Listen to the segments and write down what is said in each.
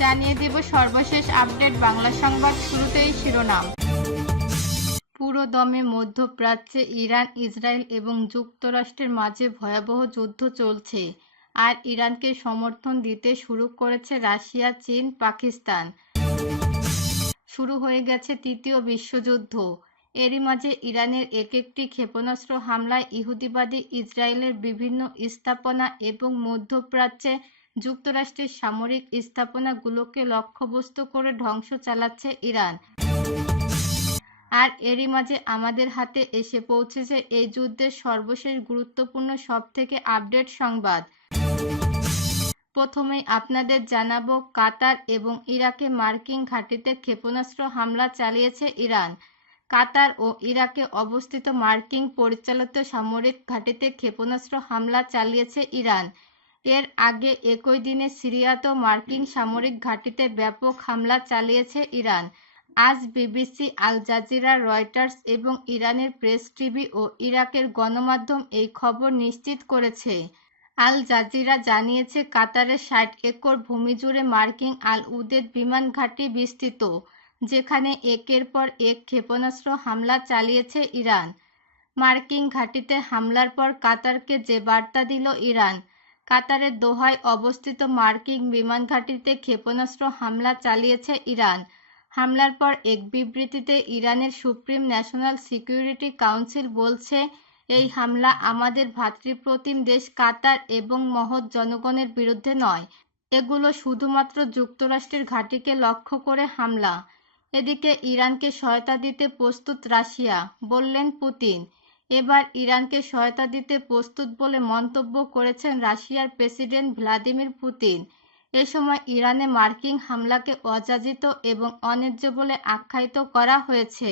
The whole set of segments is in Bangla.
জানিয়ে দেব সর্বশেষ আপডেট বাংলা সংবাদ। শুরুতেই শিরোনাম। পুরো দমে মধ্যপ্রাচ্যে ইরান, ইসরায়েল এবং যুক্তরাষ্ট্রের মাঝে ভয়াবহ যুদ্ধ চলছে। আর ইরানকে সমর্থন দিতে শুরু করেছে রাশিয়া, চীন, পাকিস্তান। শুরু হয়ে গেছে তৃতীয় বিশ্বযুদ্ধ। এরই মাঝে ইরানের একটি ক্ষেপণাস্ত্র হামলায় ইহুদিবাদী ইসরায়েলের বিভিন্ন স্থাপনা এবং মধ্যপ্রাচ্যে যুক্তরাষ্ট্রের সামরিক স্থাপনাগুলোকে লক্ষ্যবস্তু করে ধ্বংস চালাচ্ছে ইরান। আর এরই মাঝে আমাদের হাতে এসে পৌঁছেছে এই যুদ্ধের সর্বশেষ গুরুত্বপূর্ণ সবথেকে আপডেট সংবাদ। প্রথমেই আপনাদের জানাবো, কাতার এবং ইরাকে মার্কিন ঘাঁটিতে ক্ষেপণাস্ত্র হামলা চালিয়েছে ইরান। কাতার ও ইরাকে অবস্থিত মার্কিন পরিচালিত সামরিক ঘাঁটিতে ক্ষেপণাস্ত্র হামলা চালিয়েছে ইরান। এর আগে একই দিনে সিরিয়াতেও মার্কিন সামরিক ঘাঁটিতে ব্যাপক হামলা চালিয়েছে ইরান। আজ বিবিসি, আল জাজিরা, রয়টার্স এবং ইরানের প্রেস টিভি ও ইরাকের গণমাধ্যম এই খবর নিশ্চিত করেছে। আল জাজিরা জানিয়েছে, কাতারের ৬০ একর ভূমি জুড়ে মার্কিন আল উদেদ বিমান ঘাঁটি বিস্তৃত, যেখানে একের পর এক ক্ষেপণাস্ত্র হামলা চালিয়েছে ইরান। মার্কিন ঘাঁটিতে হামলার পর কাতারকে যে বার্তা দিল ইরান। কাতারের দোহায় অবস্থিত মার্কিন বিমান ঘাঁটিতে ক্ষেপণাস্ত্র হামলা চালিয়েছে ইরান। হামলার পর এক বিবৃতিতে ইরানের সুপ্রিম ন্যাশনাল সিকিউরিটি কাউন্সিল বলছে, এই হামলা আমাদের ভ্রাতৃপ্রতিম দেশ কাতার এবং মহৎ জনগণের বিরুদ্ধে নয়। এগুলো শুধুমাত্র যুক্তরাষ্ট্রের ঘাঁটিকে লক্ষ্য করে হামলা। এদিকে ইরানকে সহায়তা দিতে প্রস্তুত রাশিয়া, বললেন পুতিন। এবার ইরানকে সহায়তা দিতে প্রস্তুত বলে মন্তব্য করেছেন রাশিয়ার প্রেসিডেন্ট ভ্লাদিমির পুতিন। এ সময় ইরানে মার্কিন হামলাকে অযাচিত এবং অন্যায্য বলে আখ্যায়িত করা হয়েছে।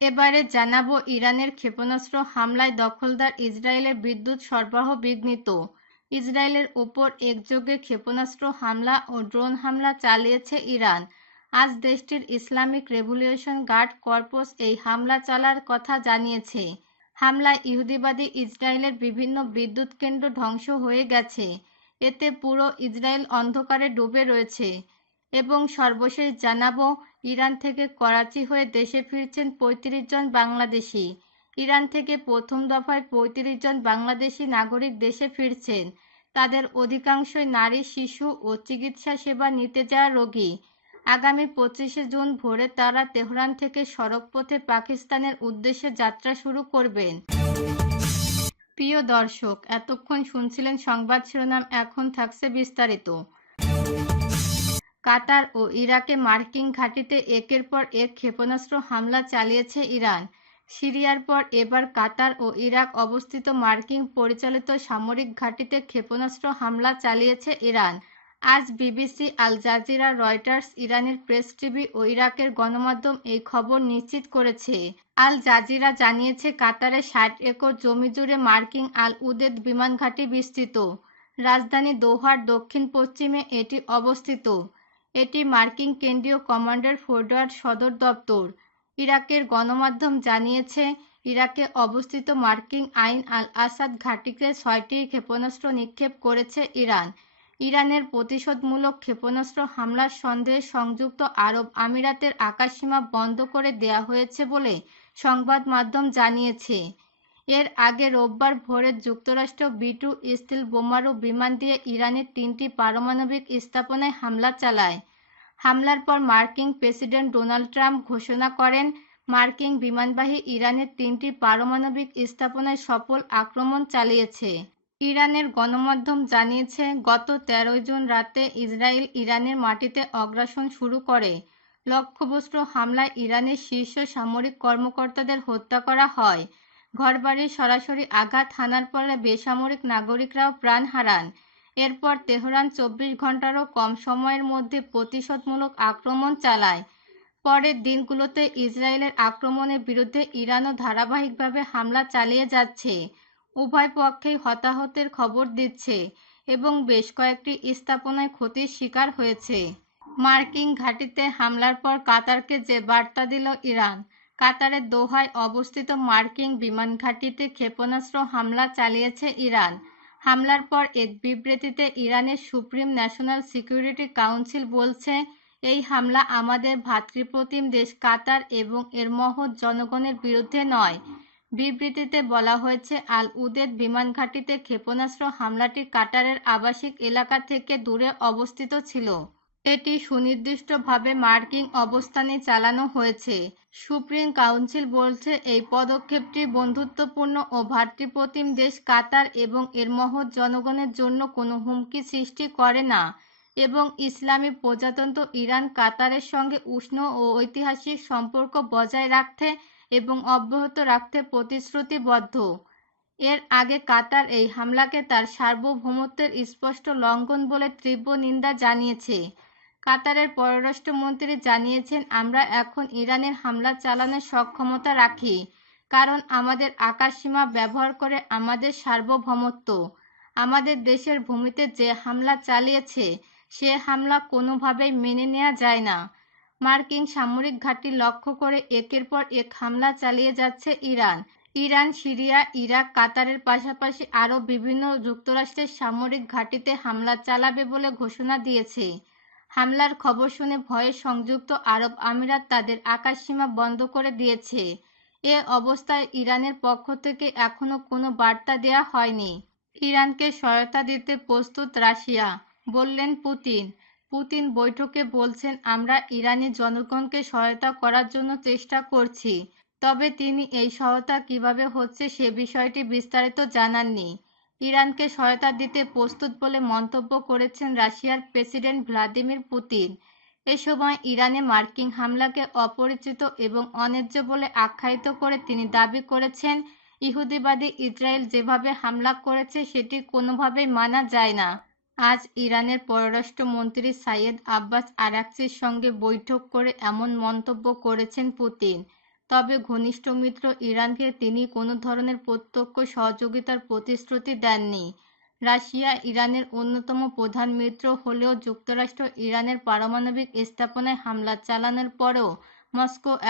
এবারে জানাবো, ইরানের ক্ষেপণাস্ত্র হামলায় দখলদার ইসরায়েলের বিদ্যুৎ সরবরাহ বিঘ্নিত। ইসরায়েলের ওপর একযোগে ক্ষেপণাস্ত্র হামলা ও ড্রোন হামলা চালিয়েছে ইরান। আজ দেশটির ইসলামিক রেভলিউশন গার্ড কর্পস এই হামলা চালার কথা জানিয়েছে। হামলায় ইহুদিবাদী ইসরায়েলের বিভিন্ন বিদ্যুৎ কেন্দ্র ধ্বংস হয়ে গেছে। এতে পুরো ইসরায়েল অন্ধকারে ডুবে রয়েছে। এবং সর্বশেষ জানাবো, ইরান থেকে করাচি হয়ে দেশে ফিরছেন ৩৫ জন বাংলাদেশি। ইরান থেকে প্রথম দফায় ৩৫ জন বাংলাদেশি নাগরিক দেশে ফিরছেন। তাদের অধিকাংশই নারী, শিশু ও চিকিৎসা সেবা নিতে যাওয়া রোগী। আগামী ২৫শে জুন ভোরে তারা তেহরান থেকে সড়কপথে পাকিস্তানের উদ্দেশ্যে যাত্রা শুরু করবেন। প্রিয় দর্শক, এতক্ষণ শুনছিলেন সংবাদ শিরোনাম, এখন থাকছে বিস্তারিত। কাতার ও ইরাকে মার্কিন ঘাঁটিতে একের পর এক ক্ষেপণাস্ত্র হামলা চালিয়েছে ইরান। সিরিয়ার পর এবার কাতার ও ইরাক অবস্থিত মার্কিন পরিচালিত সামরিক ঘাঁটিতে ক্ষেপণাস্ত্র হামলা চালিয়েছে ইরান। আজ বিবিসি, আল জাজিরা, রয়টার্স, ইরানের প্রেস টিভি ও ইরাকের গণমাধ্যম এই খবর নিশ্চিত করেছে। আল জাজিরা জানিয়েছে, কাতারের ৬০ একর জমি জুড়ে মার্কিন আল উদেদ বিমান ঘাঁটি বিস্তৃত। রাজধানী দোহার দক্ষিণ পশ্চিমে এটি অবস্থিত। এটি মার্কিন কেন্দ্রীয় কমান্ডার ফোর্ডওয়ার্ড সদর দপ্তর। ইরাকের গণমাধ্যম জানিয়েছে, ইরাকে অবস্থিত মার্কিন আইন আল আসাদ ঘাঁটিতে ৬টি ক্ষেপণাস্ত্র নিক্ষেপ করেছে ইরান। ইরানের প্রতিশোধমূলক ক্ষেপণাস্ত্র হামলার সন্দেহে সংযুক্ত আরব আমিরাতের আকাশসীমা বন্ধ করে দেয়া হয়েছে বলে সংবাদ মাধ্যম জানিয়েছে। এর আগে রোববার ভোরে যুক্তরাষ্ট্র B-2 স্টিল বোমারু বিমান দিয়ে ইরানের ৩টি পারমাণবিক স্থাপনায় হামলা চালায়। হামলার পর মার্কিন প্রেসিডেন্ট ডোনাল্ড ট্রাম্প ঘোষণা করেন, মার্কিন বিমানবাহী ইরানের ৩টি পারমাণবিক স্থাপনায় সফল আক্রমণ চালিয়েছে। ইরানের গণমাধ্যম জানিয়েছে, গত ১৩ জুন রাতে ইসরায়েল ইরানের মাটিতে অগ্রাসন শুরু করে। লক্ষ্যবস্তু হামলায় ইরানের শীর্ষ সামরিক কর্মকর্তাদের হত্যা করা হয়। ঘরবাড়ির সরাসরি আঘাত হানার ফলে বেসামরিক নাগরিকরাও প্রাণ হারান। এরপর তেহরান ২৪ ঘন্টারও কম সময়ের মধ্যে প্রতিশোধমূলক আক্রমণ চালায়। পরের দিনগুলোতে ইসরায়েলের আক্রমণের বিরুদ্ধে ইরানও ধারাবাহিকভাবে হামলা চালিয়ে যাচ্ছে। উভয় পক্ষেই হতাহতের খবর দিচ্ছে এবং বেশ কয়েকটি স্থাপনায় ক্ষতির শিকার হয়েছে। মার্কিন ঘাঁটিতে হামলার পর কাতারকে যে বার্তা দিল ইরান। কাতারের দোহায় অবস্থিত মার্কিন বিমান ঘাঁটিতে ক্ষেপণাস্ত্র হামলা চালিয়েছে ইরান। হামলার পর এক বিবৃতিতে ইরানের সুপ্রিম ন্যাশনাল সিকিউরিটি কাউন্সিল বলছে, এই হামলা আমাদের ভ্রাতৃপ্রতিম দেশ কাতার এবং এর মহৎ জনগণের বিরুদ্ধে নয়। বিবৃতিতে বলা হয়েছে, আল উদেদ বিমান ঘাঁটিতে ক্ষেপণাস্ত্র হামলাটি কাতারের আবাসিক এলাকা থেকে দূরে অবস্থিত ছিল। এটি সুনির্দিষ্টভাবে মার্কিন অবস্থানে চালানো হয়েছে। সুপ্রিম কাউন্সিল বলছে, এই পদক্ষেপটি বন্ধুত্বপূর্ণ ও ভ্রাতৃপ্রতিম দেশ কাতার এবং এর মহৎ জনগণের জন্য কোনো হুমকি সৃষ্টি করে না এবং ইসলামী প্রজাতন্ত্র ইরান কাতারের সঙ্গে উষ্ণ ও ঐতিহাসিক সম্পর্ক বজায় রাখতে এবং অব্যাহত রাখতে প্রতিশ্রুতিবদ্ধ। এর আগে কাতার এই হামলাকে তার সার্বভৌমত্বের স্পষ্ট লঙ্ঘন বলে তীব্র নিন্দা জানিয়েছে। কাতারের পররাষ্ট্রমন্ত্রী জানিয়েছেন, আমরা এখন ইরানের হামলা চালানোর সক্ষমতা রাখি, কারণ আমাদের আকাশসীমা ব্যবহার করে আমাদের সার্বভৌমত্ব, আমাদের দেশের ভূমিতে যে হামলা চালিয়েছে সে হামলা কোনোভাবেই মেনে নেওয়া যায় না। মার্কিন সামরিক ঘাঁটি লক্ষ্য করে একের পর এক হামলা চালিয়ে যাচ্ছে ইরান। ইরান, সিরিয়া, ইরাক, কাতারের পাশাপাশি আরও বিভিন্ন যুক্তরাষ্ট্রের সামরিক ঘাঁটিতে হামলা চালাবে বলে ঘোষণা দিয়েছে। হামলার খবর শুনে ভয়ে সংযুক্ত আরব আমিরাত তাদের আকাশসীমা বন্ধ করে দিয়েছে। এ অবস্থায় ইরানের পক্ষ থেকে এখনও কোনো বার্তা দেওয়া হয়নি। ইরানকে সহায়তা দিতে প্রস্তুত রাশিয়া, বললেন পুতিন। পুতিন বৈঠকে বলছেন, আমরা ইরানি জনগণকে সহায়তা করার জন্য চেষ্টা করছি, তবে তিনি এই সহায়তা কিভাবে হচ্ছে সে বিষয়টি বিস্তারিত জানাননি। ইরানকে সহায়তা দিতে প্রস্তুত বলে মন্তব্য করেছেন রাশিয়ার প্রেসিডেন্ট ভ্লাদিমির পুতিন। এ সময় ইরানে মার্কিন হামলাকে অপরিচিত এবং অন্যায্য বলে আখ্যায়িত করে তিনি দাবি করেছেন, ইহুদিবাদী ইসরায়েল যেভাবে হামলা করেছে সেটি কোনোভাবেই মানা যায় না। আজ ইরানের পররাষ্ট্রমন্ত্রী সাইয়েদ আব্বাস আরাকচির সঙ্গে বৈঠক করে এমন মন্তব্য করেছেন পুতিন। তবে ঘনিষ্ঠ মিত্র ইরানকে তিনি কোনো ধরনের প্রত্যক্ষ সহযোগিতার প্রতিশ্রুতি দেননি। রাশিয়া ইরানের অন্যতম প্রধান মিত্র হলেও যুক্তরাষ্ট্র ইরানের পারমাণবিক স্থাপনায় হামলা চালানোর পরও মস্কো